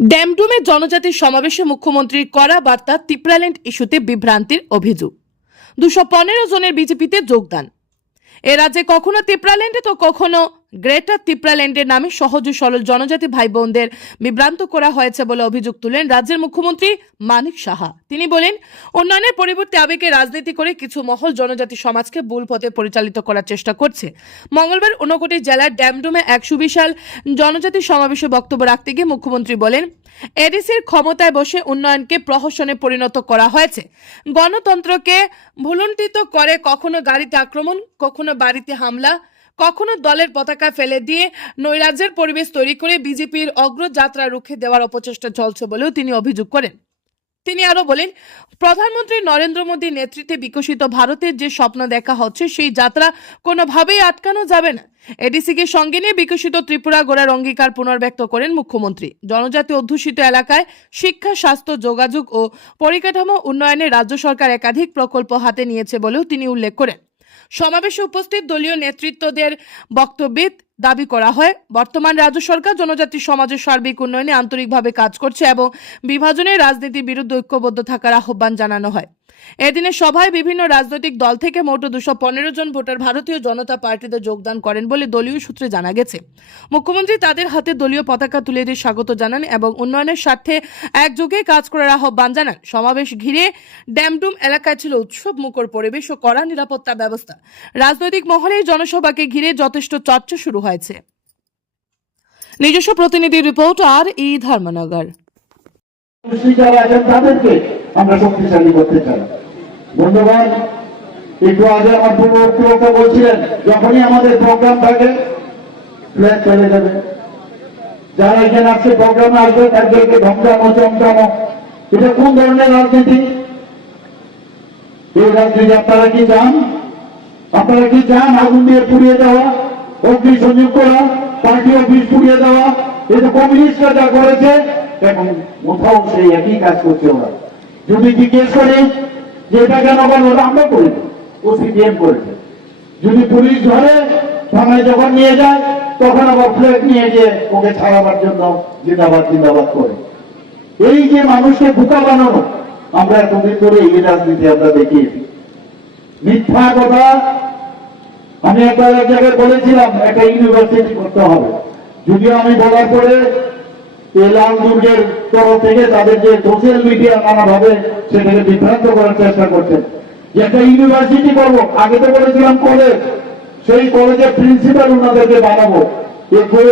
ড্যামডুমে জনজাতির সমাবেশে মুখ্যমন্ত্রীর করা বার্তা তিপ্রাল্যান্ড ইস্যুতে বিভ্রান্তির অভিযোগ। দুশো পনেরো জনের বিজেপিতে যোগদান। এ রাজ্যে কখনো তিপ্রাল্যান্ডে তো কখনো গ্রেটার তিপ্রাল্যান্ডের নামে সহজ সরল জনজাতি ভাই বোনদের বিভ্রান্ত করা হয়েছে বলে অভিযোগ তুলেন রাজ্যের মুখ্যমন্ত্রী মানিক সাহা। তিনি বলেন, উন্নয়নের পরিবর্তে আবেগে রাজনীতি করে কিছু মহল জনজাতি সমাজকে ভুল পথে পরিচালিত করার চেষ্টা করছে। মঙ্গলবার ঊনকোটি জেলার ড্যামডুমে এক সুবিশাল জনজাতি সমাবেশে বক্তব্য রাখতে গিয়ে মুখ্যমন্ত্রী বলেন এডিসির ক্ষমতায় বসে উন্নয়নকে প্রহসনে পরিণত করা হয়েছে। গণতন্ত্রকে ভুলুণ্ঠিত করে কখনো গাড়িতে আক্রমণ, কখনো বাড়িতে হামলা, কখনো দলের পতাকা ফেলে দিয়ে নৈরাজ্যের পরিবেশ তৈরি করে বিজেপির অগ্রযাত্রা রুখে দেওয়ার অপচেষ্টা চলছে বলেও তিনি অভিযোগ করেন। তিনি আরও বলেন, প্রধানমন্ত্রী নরেন্দ্র মোদীর নেতৃত্বে বিকশিত ভারতের যে স্বপ্ন দেখা হচ্ছে, সেই যাত্রা কোনোভাবেই আটকানো যাবে না। এডিসিকে সঙ্গে নিয়ে বিকশিত ত্রিপুরা গড়ার অঙ্গীকার পুনর্ব্যক্ত করেন মুখ্যমন্ত্রী। জনজাতি অধ্যুষিত এলাকায় শিক্ষা, স্বাস্থ্য, যোগাযোগ ও পরিকাঠামো উন্নয়নে রাজ্য সরকার একাধিক প্রকল্প হাতে নিয়েছে বলেও তিনি উল্লেখ করেন। সমাবেশে উপস্থিত দলীয় নেতৃত্বদের বক্তব্যে দাবি করা হয়। বর্তমান রাজ্য সরকার জনজাতি সমাজের সার্বিক উন্নয়নে আন্তরিকভাবে কাজ করছে এবং বিভাজনের রাজনীতির বিরুদ্ধে ঐক্যবদ্ধ থাকার আহ্বান জানানো হয়। এদিনের সভায় বিভিন্ন রাজনৈতিক দল থেকে মোট দুশো পনেরো জন ভোটার ভারতীয় জনতা পার্টিতে যোগদান করেন বলে দলীয় সূত্রে জানা গেছে। মুখ্যমন্ত্রী তাদের হাতে দলীয় পতাকা তুলে দিয়ে স্বাগত জানান এবং উন্নয়নের স্বার্থে একযোগে কাজ করার আহ্বান জানান। সমাবেশ ঘিরে ড্যামডুম এলাকায় ছিল উৎসব, মুখর পরিবেশ ও কড়া নিরাপত্তা ব্যবস্থা। রাজনৈতিক মহলে জনসভাকে ঘিরে যথেষ্ট চর্চা শুরু হয়েছে। নিজস্ব প্রতিনিধি রিপোর্ট আর ই ধর্মনগর। যারা তাদেরকে আমরা শক্তিশালী করতে চাই। বন্ধুগণ, একটু আগে আমার পূর্ববর্তী বলছিলেন, যখনই আমাদের প্রোগ্রাম থাকে ফ্ল্যাগ চলে যাবে। যারা এখানে আসছে প্রোগ্রামে আসবে, তাদেরকে ধমকানো চমকানো এটা কোন ধরনের রাজনীতি? এই রাজনীতি আপনারা কি চান আপনারা কি চান আগুন দিয়ে পুড়িয়ে দেওয়া অগ্নি সংযোগ করা, পার্টি অফিস পুড়িয়ে দেওয়া? এটা কমিউনিস্টরা যা করেছে এখন কোথাও সেই একই কাজ করছে ওরা যদি জিজ্ঞেস করে যে এটা কেন করল আমরা করি ও সিপিএম করেছে যদি পুলিশ ধরে, থানায় যখন নিয়ে যায়, তখন আবার ফ্ল্যাগ নিয়ে গিয়ে ওকে ছাড়াবার জন্য জিন্দাবাদ জিন্দাবাদ করে। এই যে মানুষকে বোকা বানানো, আমরা এতদিন ধরে এই রাজনীতি আমরা দেখিয়েছি। মিথ্যা কথা আমি একবার এক জায়গায় বলেছিলাম, একটা ইউনিভার্সিটি করতে হবে। যদিও আমি বলার পরে এই লাল দুর্গের তরফ থেকে তাদের যে সোশ্যাল মিডিয়া নানাভাবে সেটাকে বিভ্রান্ত করার চেষ্টা করছেন যে একটা ইউনিভার্সিটি করব, আগে তো বলেছিলাম কলেজ সেই কলেজের প্রিন্সিপাল ওনাদেরকে বানাবো। করে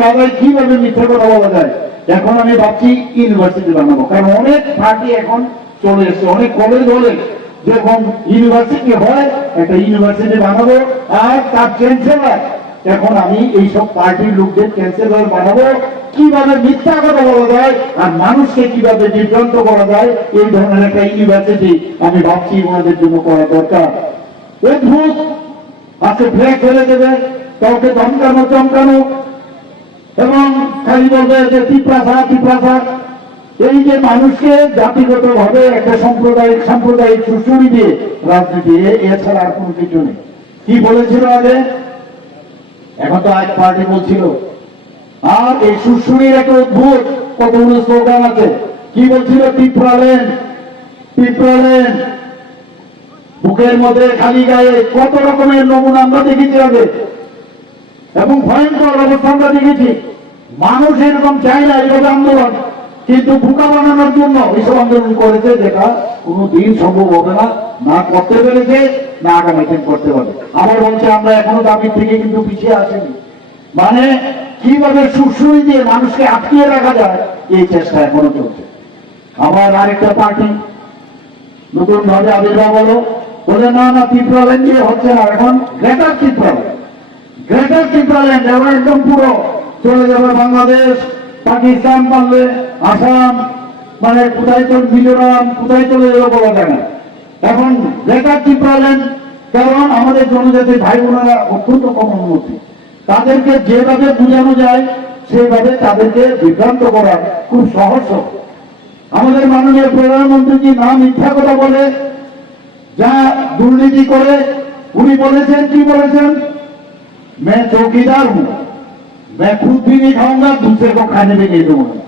তাদের কীভাবে মিথ্যা কথা বলা যায়? এখন আমি ভাবছি ইউনিভার্সিটি বানাবো। কারণ অনেক পার্টি এখন চলে এসছে। অনেক কলেজ হলে যখন ইউনিভার্সিটি হয়, একটা ইউনিভার্সিটি বানাবো। আর তার চ্যান্সেলার এখন আমি এইসব পার্টির লোকদের ক্যান্সেলর বানাবো। কীভাবে মিথ্যা কথা বলা যায় আর মানুষকে কীভাবে বিভ্রান্ত করা যায়, এই ধরনের একটা ইউনিভার্সিটি আমি ভাবছি ওনাদের জন্য করা দরকার। অদ্ভুত আজকে ফ্ল্যাগ ফেলে দেবে, কাউকে ধমকানো, চমকানো, এবং খালি বলবে যে তিপ্রাসা তিপ্রাসা। এই যে মানুষকে জাতিগত ভাবে একটা সাম্প্রদায়িক সাম্প্রদায়িক সুশুরি দিয়ে রাজনীতি এছাড়া আর কোনো কিছু নেই। কি বলেছিল আগে? এখন তো এক পার্টি বলছিল। আর এই সুশুরির একটা অদ্ভুত কতগুলো স্লোগান আছে। কি বলছিল পিপড়ালেন পিপড়ালেন বুকের মধ্যে খালি গায়ে কত রকমের নমুনা আমরা দেখেছি আগে। এবং ভয়ঙ্কর অবস্থা আমরা দেখেছি। মানুষ এরকম চায় না এইভাবে আন্দোলন। কিন্তু বোকা বানানোর জন্য এইসব আন্দোলন করেছে যেটা কোনো দিন সম্ভব হবে না। না করতে পেরেছে, না আগামী দিন করতে পারবে। আবার বলছে, আমরা এখনও দাবির থেকে কিন্তু পিছিয়ে আসেনি। মানে কীভাবে সুশ্রুই দিয়ে মানুষকে আটকিয়ে রাখা যায়, এই চেষ্টা এখনও চলছে। আবার আরেকটা পার্টি, নতুন ভাবে আবির্ভাব হলো। বলে, না না ত্রিপুরাল্যান্ড দিয়ে হচ্ছে না, এখন গ্রেটার ত্রিপুরাল্যান্ড গ্রেটার ত্রিপুরাল্যান্ড এবার একদম পুরো। চলে যাবে বাংলাদেশ, পাকিস্তান, পারলে আসাম মানে কোথায় চল মিজোরাম, কোথায় চলে যাবে বলা যায় না এখন গ্রেটার ত্রিপুরাল্যান্ড কারণ আমাদের জনজাতির ভাই বোনেরা অত্যন্ত কম উন্নতি তাদেরকে যেভাবে বোঝানো যায় সেভাবে তাদেরকে বিভ্রান্ত করা খুব সহজ আমাদের মাননীয় প্রধানমন্ত্রী না মিথ্যা কথা বলে যা দুর্নীতি করে উনি বলেছেন কি বলেছেন मैं चौकीदार हूं मैं खुद भी नहीं खाऊंगा दूसरे को खाने भी नहीं दूंगा